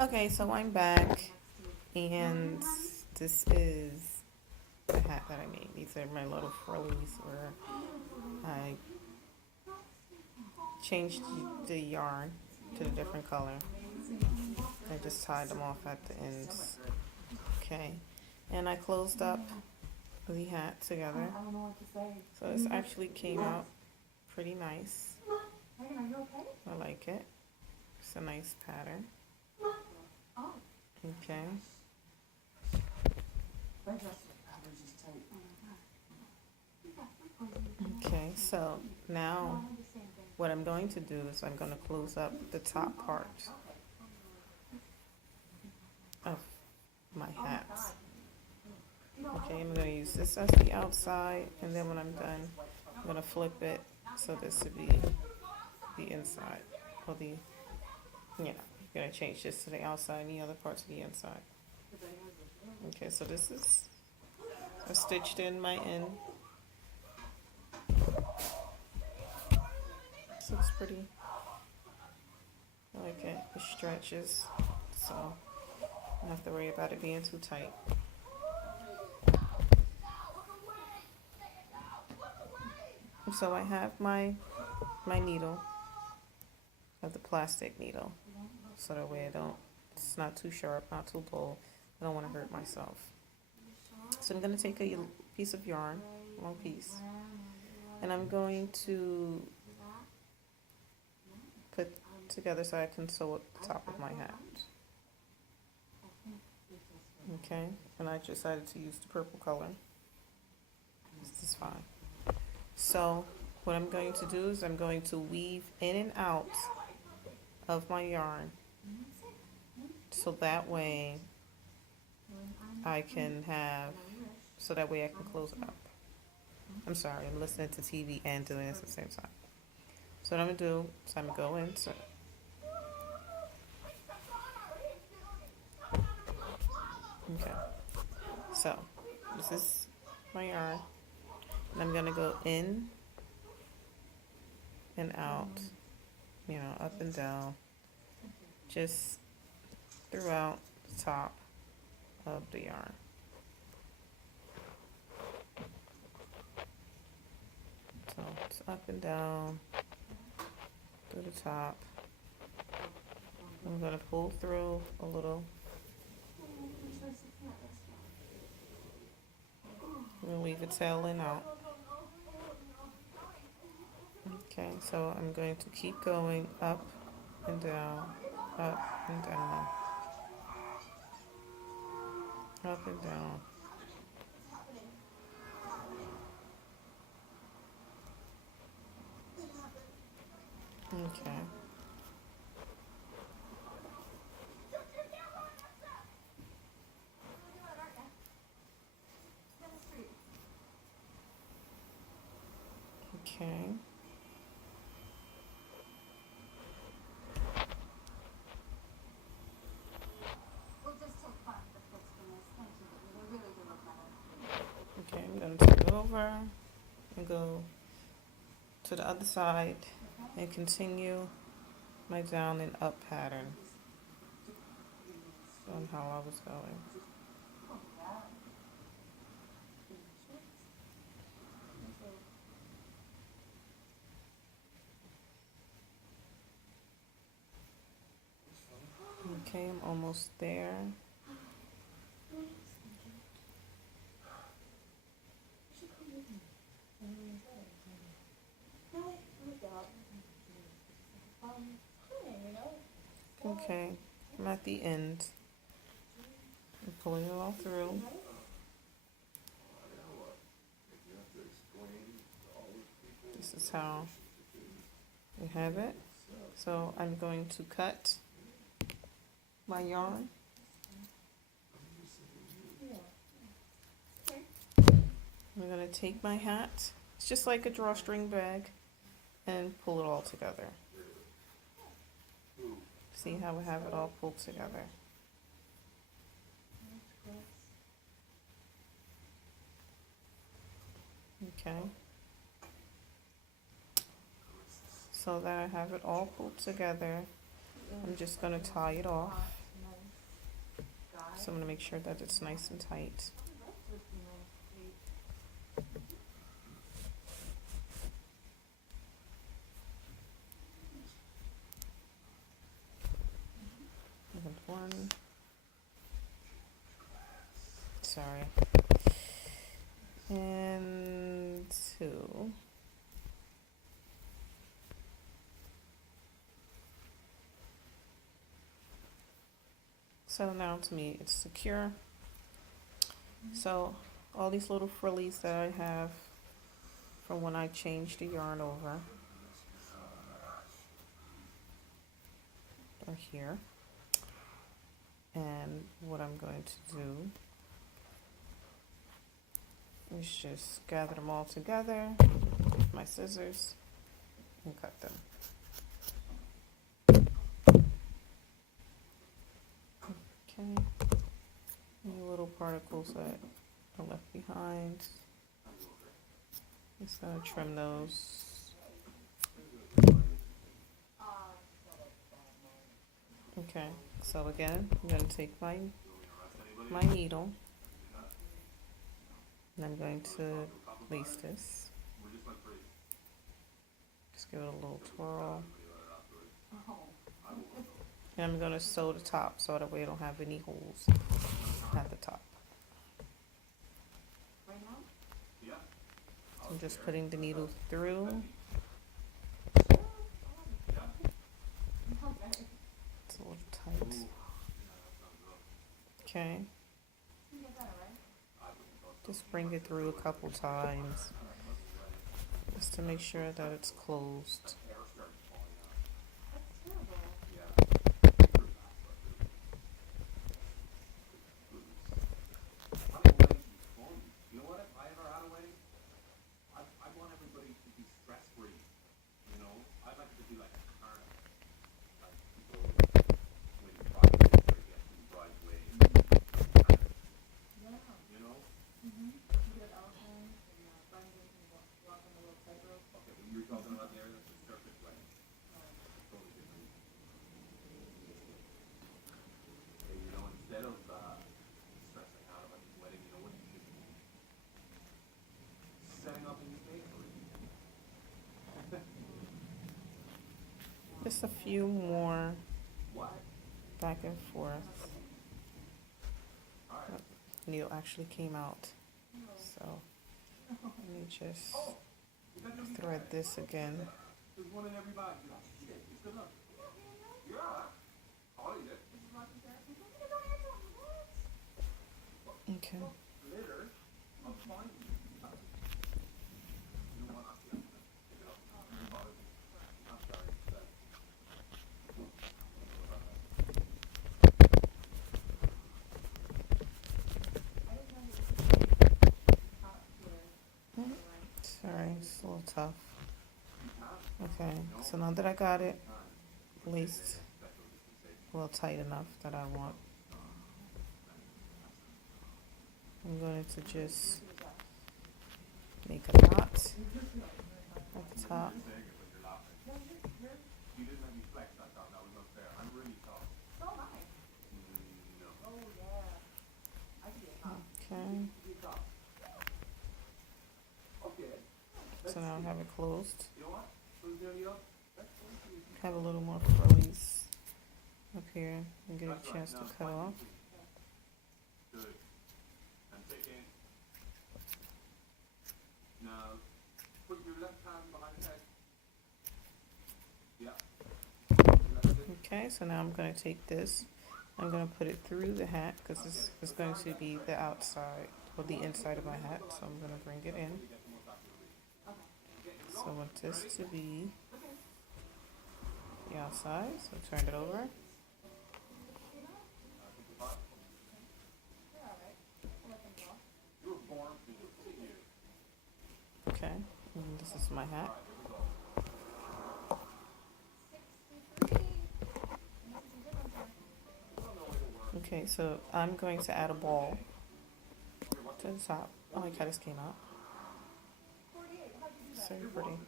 Okay, so I'm back, and this is the hat that I made. These are my little frillies where I changed the yarn to a different color. I just tied them off at the ends. Okay, and I closed up the hat together. So this actually came out pretty nice. I like it. It's a nice pattern. Okay. Okay, so now what I'm going to do is I'm going to close up the top part of my hat. Okay, I'm going to use this as the outside, and then when I'm done, I'm going to flip it so this would be the inside. Or the, I'm going to change this to the outside and the other part to the inside. Okay, so this is, I stitched in my end. This looks pretty. I like it. It stretches, so I don't have to worry about it being too tight. So I have my needle, I have the plastic needle, so that way it's not too sharp, not too dull. I don't want to hurt myself. So I'm going to take a piece of yarn, one piece, and I'm going to put together so I can sew at the top of my hat. Okay, and I decided to use the purple color. This is fine. So what I'm going to do is I'm going to weave in and out of my yarn, so that way I can close it up. I'm sorry, I'm listening to TV and doing this at the same time. So what I'm going to do is I'm going to go into okay, so this is my yarn, and I'm going to go in and out, up and down, just throughout the top of the yarn. So it's up and down through the top. I'm going to pull through a little. And weave a tail in out. Okay, so I'm going to keep going up and down, up and down, up and down. Okay. Okay. Okay, I'm going to turn it over and go to the other side and continue my down and up pattern on how I was going. Okay, I'm almost there. Okay, I'm at the end. I'm pulling it all through. This is how we have it. So I'm going to cut my yarn. I'm going to take my hat, it's just like a drawstring bag, and pull it all together. See how we have it all pulled together. Okay. So that I have it all pulled together, I'm just going to tie it off. So I'm going to make sure that it's nice and tight. And one. Sorry. And two. So now to me it's secure. So all these little frillies that I have from when I changed the yarn over are here. And what I'm going to do is just gather them all together with my scissors and cut them. Okay, any little particles that are left behind, just gonna trim those. Okay, so again, I'm gonna take my needle and I'm going to lace this. Just give it a little twirl. And I'm going to sew the top so that way I don't have any holes at the top. So I'm just putting the needle through. It's a little tight. Okay. Just bring it through a couple times just to make sure that it's closed. Just a few more back and forth. The needle actually came out, so let me just thread this again. Okay. Sorry, it's a little tough. Okay, so now that I got it laced well tight enough that I want, I'm going to just make a knot at the top. Okay. So now I have it closed. Have a little more frillies up here and get a chance to cut off. Okay, so now I'm going to take this, I'm going to put it through the hat because this is going to be the outside or the inside of my hat, so I'm going to bring it in. So I want this to be the outside, so turn it over. Okay, and this is my hat. Okay, so I'm going to add a ball to the top. I like how this came out. So pretty.